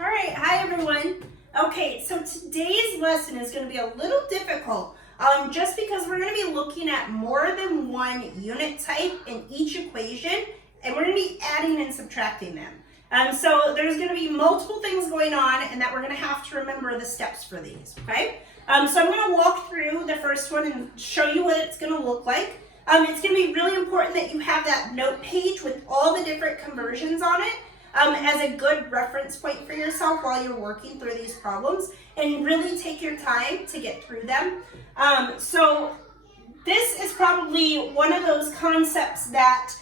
All right, hi everyone. Okay, so today's lesson is going to be a little difficult just because we're going to be looking at more than one unit type in each equation, and we're going to be adding and subtracting them. So there's going to be multiple things going on, and that we're going to have to remember the steps for these, okay? So I'm going to walk through the first one and show you what it's going to look like. It's going to be really important that you have that note page with all the different conversions on it. As a good reference point for yourself while you're working through these problems, and really take your time to get through them. So this is probably one of those concepts that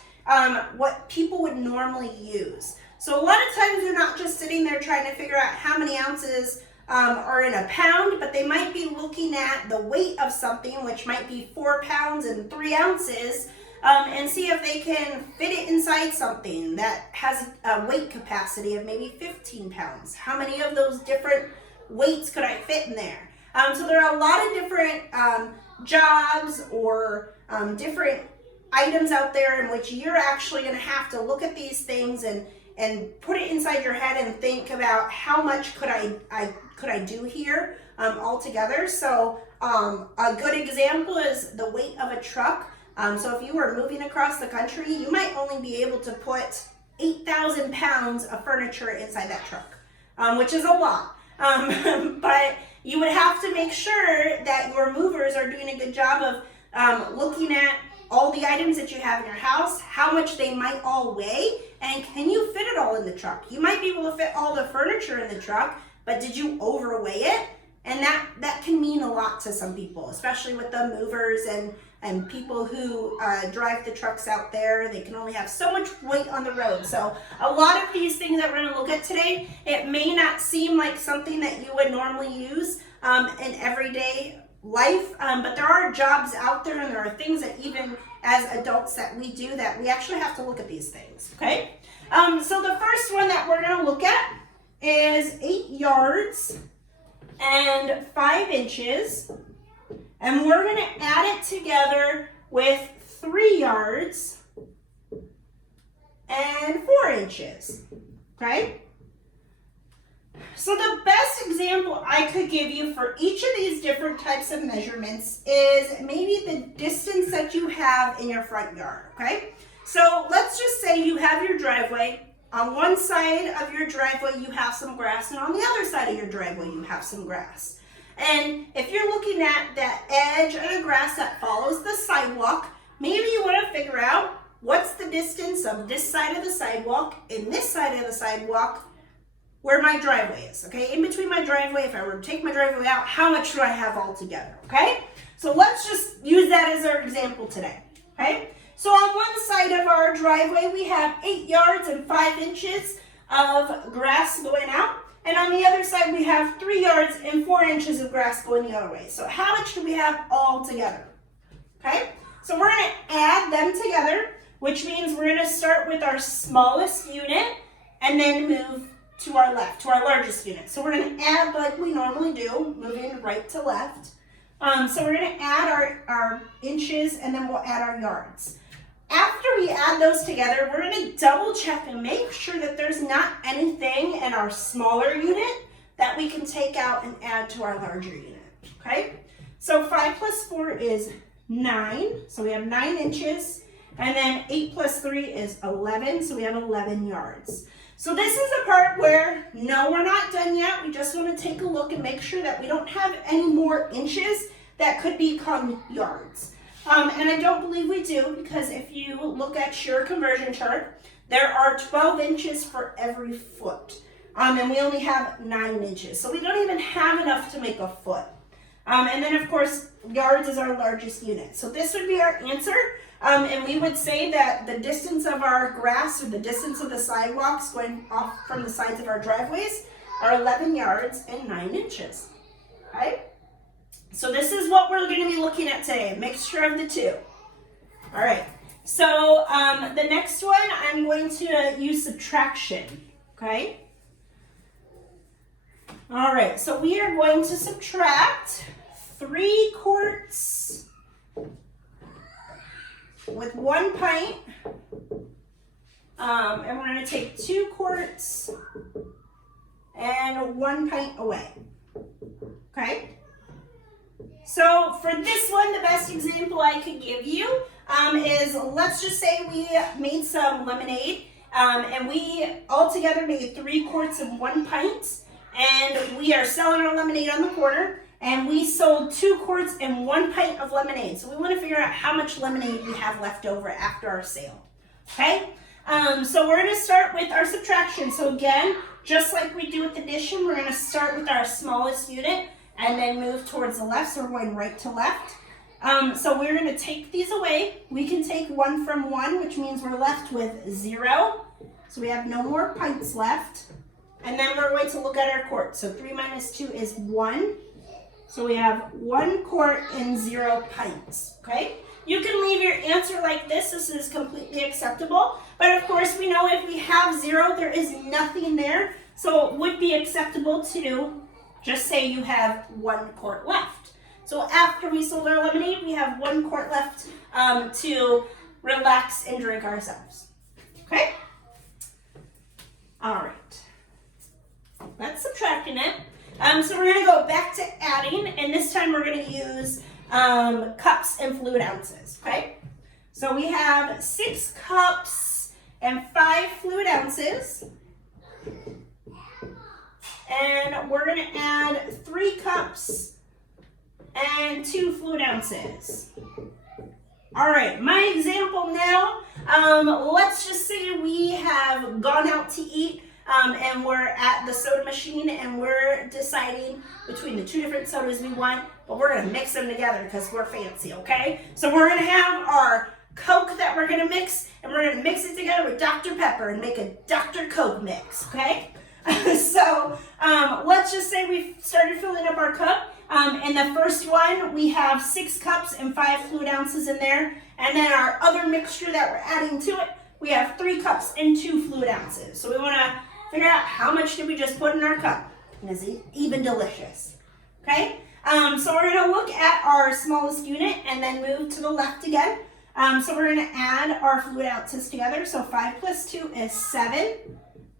what people would normally use. So a lot of times they're not just sitting there trying to figure out how many ounces are in a pound, but they might be looking at the weight of something, which might be 4 pounds and 3 ounces, and see if they can fit it inside something that has a weight capacity of maybe 15 pounds. How many of those different weights could I fit in there? So there are a lot of different jobs or different items out there in which you're actually going to have to look at these things and put it inside your head and think about how much could I do here altogether. So a good example is the weight of a truck. So if you were moving across the country, you might only be able to put 8,000 pounds of furniture inside that truck, which is a lot. But you would have to make sure that your movers are doing a good job of looking at all the items that you have in your house, how much they might all weigh, and can you fit it all in the truck? You might be able to fit all the furniture in the truck, but did you overweigh it? And that can mean a lot to some people, especially with the movers and people who drive the trucks out there. They can only have so much weight on the road. So a lot of these things that we're going to look at today, it may not seem like something that you would normally use in everyday life, but there are jobs out there, and there are things that even as adults that we do that we actually have to look at these things, okay? So the first one that we're going to look at is 8 yards and 5 inches. And we're going to add it together with 3 yards and 4 inches, okay? So the best example I could give you for each of these different types of measurements is maybe the distance that you have in your front yard, okay? So let's just say you have your driveway. On one side of your driveway, you have some grass, and on the other side of your driveway, you have some grass. And if you're looking at that edge of the grass that follows the sidewalk, maybe you want to figure out what's the distance of this side of the sidewalk and this side of the sidewalk where my driveway is, okay? In between my driveway, if I were to take my driveway out, how much do I have altogether, okay? So let's just use that as our example today, okay? So on one side of our driveway, we have 8 yards and 5 inches of grass going out. And on the other side, we have 3 yards and 4 inches of grass going the other way. So how much do we have all together? Okay, so we're going to add them together, which means we're going to start with our smallest unit and then move to our left, to our largest unit. So we're going to add like we normally do, moving right to left. So we're going to add our inches, and then we'll add our yards. After we add those together, we're going to double check and make sure that there's not anything in our smaller unit that we can take out and add to our larger unit, okay? So 5 plus 4 is 9, so we have 9 inches, and then 8 plus 3 is 11, so we have 11 yards. So this is the part where, no, we're not done yet. We just want to take a look and make sure that we don't have any more inches that could become yards. And I don't believe we do, because if you look at your conversion chart, there are 12 inches for every foot. And we only have 9 inches. So we don't even have enough to make a foot. And then, of course, yards is our largest unit. So this would be our answer. And we would say that the distance of our grass, or the distance of the sidewalks going off from the sides of our driveways, are 11 yards and 9 inches. Okay? So this is what we're going to be looking at today, a mixture of the two. All right, so the next one, I'm going to use subtraction, okay? All right, so we are going to subtract 3 quarts with 1 pint, and we're going to take 2 quarts and 1 pint away. Okay? So for this one, the best example I could give you is, let's just say we made some lemonade and we altogether made 3 quarts of 1 pint, and we are selling our lemonade on the corner, and we sold 2 quarts and 1 pint of lemonade. So we want to figure out how much lemonade we have left over after our sale. Okay? So we're going to start with our subtraction. So again, just like we do with addition, we're going to start with our smallest unit and then move towards the left, so we're going right to left. So we're going to take these away. We can take 1 from 1, which means we're left with 0. So we have no more pints left. And then we're going to look at our quart. So 3 minus 2 is 1. So we have 1 quart and 0 pints, okay? You can leave your answer like this. This is completely acceptable. But of course, we know if we have 0, there is nothing there. So it would be acceptable to just say you have 1 quart left. So after we sold our lemonade, we have 1 quart left to relax and drink ourselves. Okay? All right. That's subtracting it. So we're going to go back to adding, and this time we're going to use cups and fluid ounces. Okay? So we have 6 cups and 5 fluid ounces. And we're going to add 3 cups and 2 fluid ounces. All right, my example now, let's just say we have gone out to eat and we're at the soda machine and we're deciding between the 2 different sodas we want, but we're going to mix them together because we're fancy, okay? So we're going to have our Coke that we're going to mix, and we're going to mix it together with Dr. Pepper and make a Dr. Coke mix, okay? So let's just say we started filling up our cup. In the first one, we have 6 cups and 5 fluid ounces in there. And then our other mixture that we're adding to it, we have 3 cups and 2 fluid ounces. So we want to figure out how much did we just put in our cup. And is it even delicious? Okay? So we're going to look at our smallest unit and then move to the left again. So we're going to add our fluid ounces together. So 5 plus 2 is 7.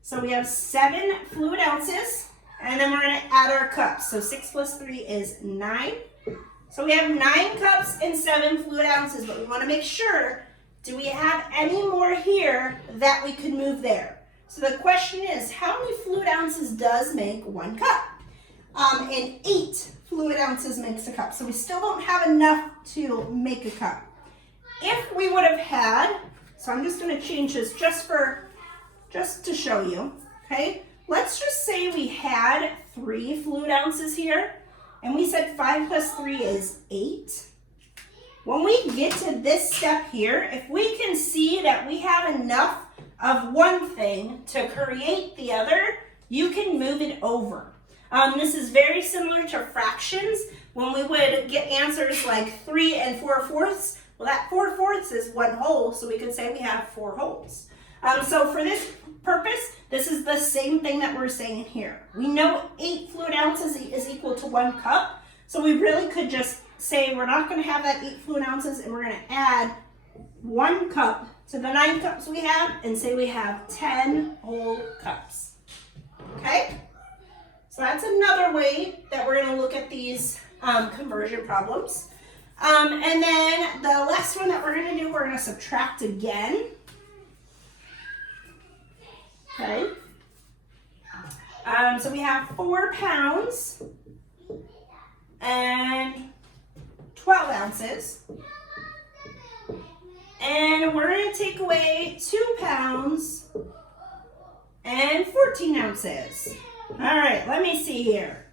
So we have 7 fluid ounces, and then we're going to add our cups. So 6 plus 3 is 9. So we have 9 cups and 7 fluid ounces, but we want to make sure, do we have any more here that we could move there? So the question is, how many fluid ounces does make 1 cup? And 8 fluid ounces makes a cup. So we still don't have enough to make a cup. If we would have had, so I'm just going to change this just to show you, okay? Let's just say we had 3 fluid ounces here, and we said 5 plus 3 is 8. When we get to this step here, if we can see that we have enough of one thing to create the other, you can move it over. This is very similar to fractions. When we would get answers like 3 and 4/4, well, that 4/4 is 1 whole, so we could say we have 4 wholes. So for this purpose, this is the same thing that we're saying here. We know 8 fluid ounces is equal to 1 cup, so we really could just say we're not going to have that 8 fluid ounces, and we're going to add 1 cup to the 9 cups we have, and say we have 10 whole cups. Okay? So that's another way that we're going to look at these conversion problems. And then the last one that we're going to do, we're going to subtract again. Okay. So we have 4 pounds and 12 ounces. And we're going to take away 2 pounds and 14 ounces. All right, let me see here.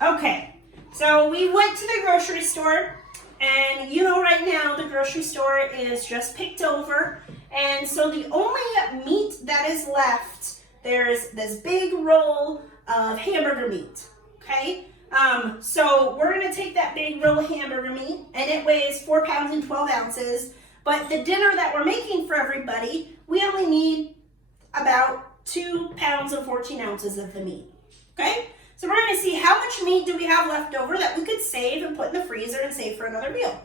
Okay, so we went to the grocery store, and you know right now the grocery store is just picked over, and so the only meat that is left, there's this big roll of hamburger meat, okay? So we're gonna take that big roll of hamburger meat, and it weighs 4 pounds and 12 ounces, but the dinner that we're making for everybody, we only need about 2 pounds and 14 ounces of the meat, okay? So we're going to see how much meat do we have left over that we could save and put in the freezer and save for another meal,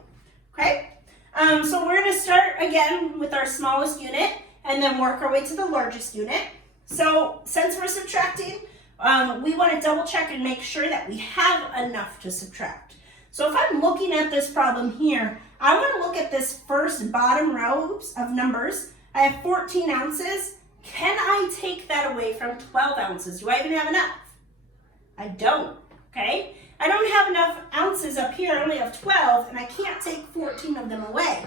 okay? So we're going to start again with our smallest unit and then work our way to the largest unit. So since we're subtracting, we want to double check and make sure that we have enough to subtract. So if I'm looking at this problem here, I want to look at this first bottom row of numbers. I have 14 ounces. Can I take that away from 12 ounces? Do I even have enough? I don't, okay? I don't have enough ounces up here. I only have 12, and I can't take 14 of them away,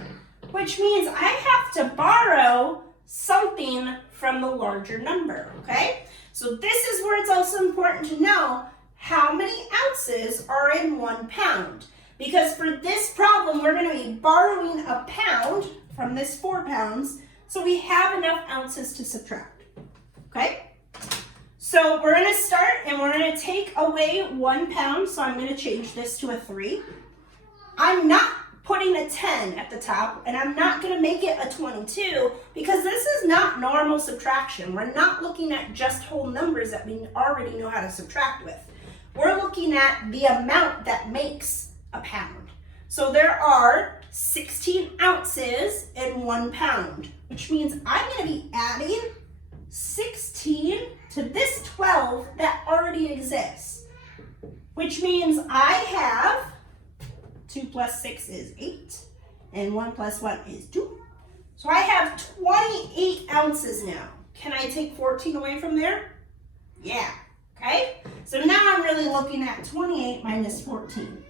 which means I have to borrow something from the larger number, okay? So this is where it's also important to know how many ounces are in 1 pound. Because for this problem, we're going to be borrowing a pound from this 4 pounds, so we have enough ounces to subtract, okay? So we're going to start and we're going to take away 1 pound, so I'm going to change this to a 3. I'm not putting a 10 at the top, and I'm not going to make it a 22 because this is not normal subtraction. We're not looking at just whole numbers that we already know how to subtract with. We're looking at the amount that makes a pound. So there are 16 ounces in 1 pound, which means I'm going to be adding 16 to this 12 that already exists, which means I have 2 plus 6 is 8, and 1 plus 1 is 2. So I have 28 ounces now. Can I take 14 away from there? Yeah, okay? So now I'm really looking at 28 minus 14.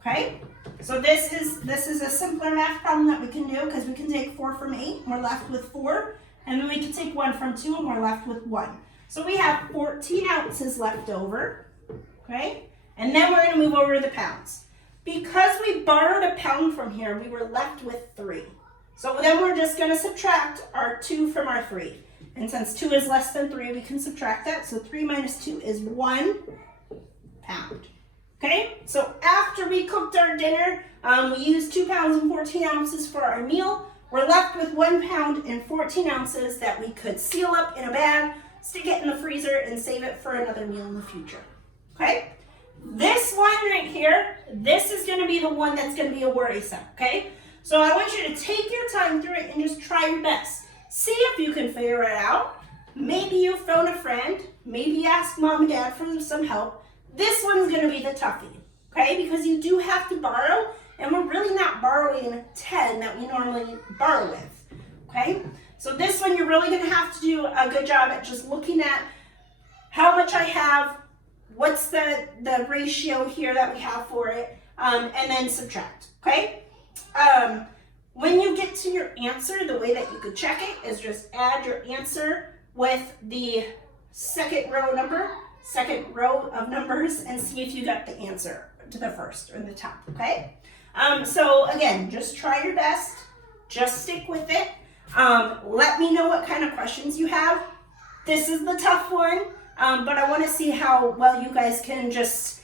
Okay? So this is a simpler math problem that we can do because we can take 4 from 8, and we're left with 4, and then we can take 1 from 2, and we're left with 1. So we have 14 ounces left over, okay? And then we're going to move over to the pounds. Because we borrowed a pound from here, we were left with 3. So then we're just going to subtract our 2 from our 3. And since 2 is less than 3, we can subtract that. So 3 minus 2 is 1 pound. Okay, so after we cooked our dinner, we used 2 pounds and 14 ounces for our meal. We're left with 1 pound and 14 ounces that we could seal up in a bag, stick it in the freezer, and save it for another meal in the future. Okay, this one right here, this is going to be the one that's going to be a worrisome. Okay, so I want you to take your time through it and just try your best. See if you can figure it out. Maybe you phone a friend. Maybe ask mom and dad for some help. This one's going to be the toughie, okay? Because you do have to borrow, and we're really not borrowing 10 that we normally borrow with, okay? So this one, you're really going to have to do a good job at just looking at how much I have, what's the ratio here that we have for it, and then subtract, okay? When you get to your answer, the way that you could check it is just add your answer with the second row of numbers and see if you got the answer to the first or the top, okay? So again, just try your best, just stick with it. Let me know what kind of questions you have. This is the tough one, but I want to see how well you guys can just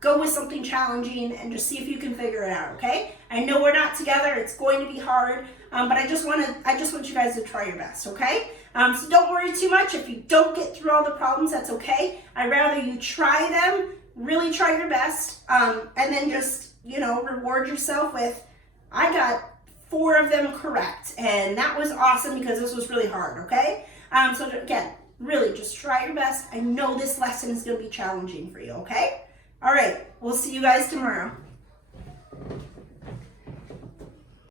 go with something challenging and just see if you can figure it out, okay? I know we're not together, it's going to be hard, but I just want you guys to try your best, okay? So don't worry too much. If you don't get through all the problems, that's okay. I'd rather you try them, really try your best, and then just, reward yourself with, I got 4 of them correct, and that was awesome because this was really hard, okay? So again, really just try your best. I know this lesson is going to be challenging for you, okay? All right, we'll see you guys tomorrow.